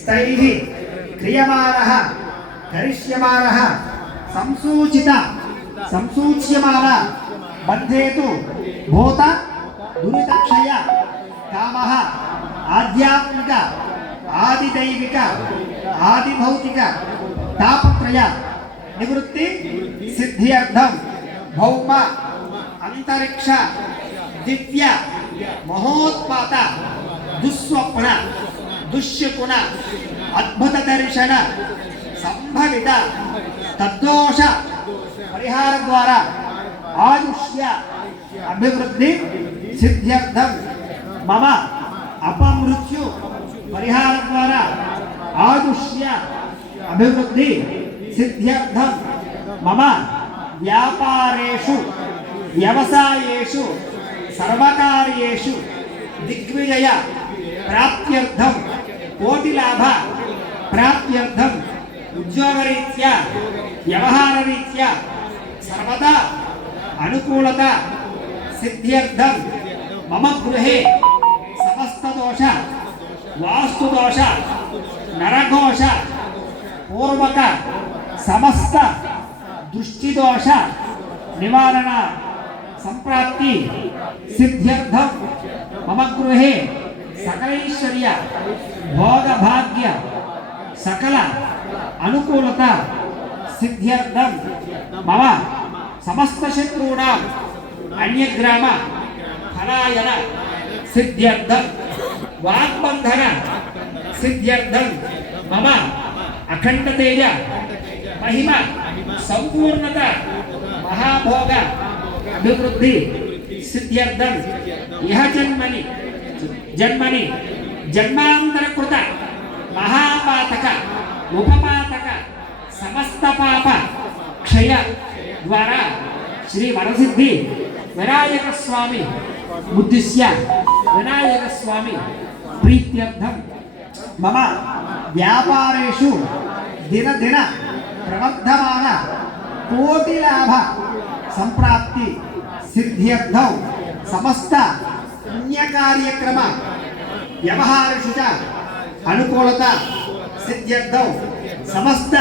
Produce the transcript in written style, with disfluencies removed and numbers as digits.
स्तैः क्रियमाणः करिष्यमाणः संसूच्यमान बन्धेतु भूत दुरितक्षय कामः आध्यात्मिक आदिदैविक आदिभौतिक तापत्रय निवृत्ति सिद्ध्यर्थं भौम अंतरिक्ष दिव्य महोत्पात दुस्वप्न दुष्यकुन अद्भुत दर्शन संभवित तद्दोष परिहार द्वारा आयुष्य अभिवृद्धि सिद्ध्यर्थं मम अपमृत्यु परिहार द्वारा आयुष्य अभिवृद्धि सिद्ध्यर्थं मम व्यापारेषु व्यवसायेषु सर्वकार्येषु दिग्विजय प्राप्त्यर्थं कोटिलाभ प्राप्त्यर्थं उद्योगरीत्या व्यवहाररीत्या सर्वदा अनुकूलता सिद्ध्यर्थं मम गृहे समस्त दोष वास्तुदोष नरघोष पूर्वक समस्त दृष्टिदोष निवारण संप्राप्ति सिद्ध्यर्थं मम गृहे सकलैश्वर्य भोगभाग्य सकल अनुकूलता सिद्ध्यर्थं मम समस्त शत्रूणां अन्यग्राम पलायन सिद्ध्यर्थं वाग्बन्धन सिद्ध्यर्थं मम अखंड तेज महिमा संपूर्णता महाभोग अभिवृद्धि सिद्ध्यर्थं यह जन्मनि जन्मांतरकृत महापातक उपपातक समस्त पाप क्षय द्वारा श्री वरसिद्धि विनायक स्वामी उद्दिश्य विनायक स्वामी प्रीत्यर्थं मम व्यापारेषु दिन दिन प्रवर्धमान कोटि लाभ संप्राप्ति सिद्ध्यर्थं समस्त पुण्य कार्यक्रम व्यवहारेषु च अनुकूलता सिद्ध्यर्थं समस्त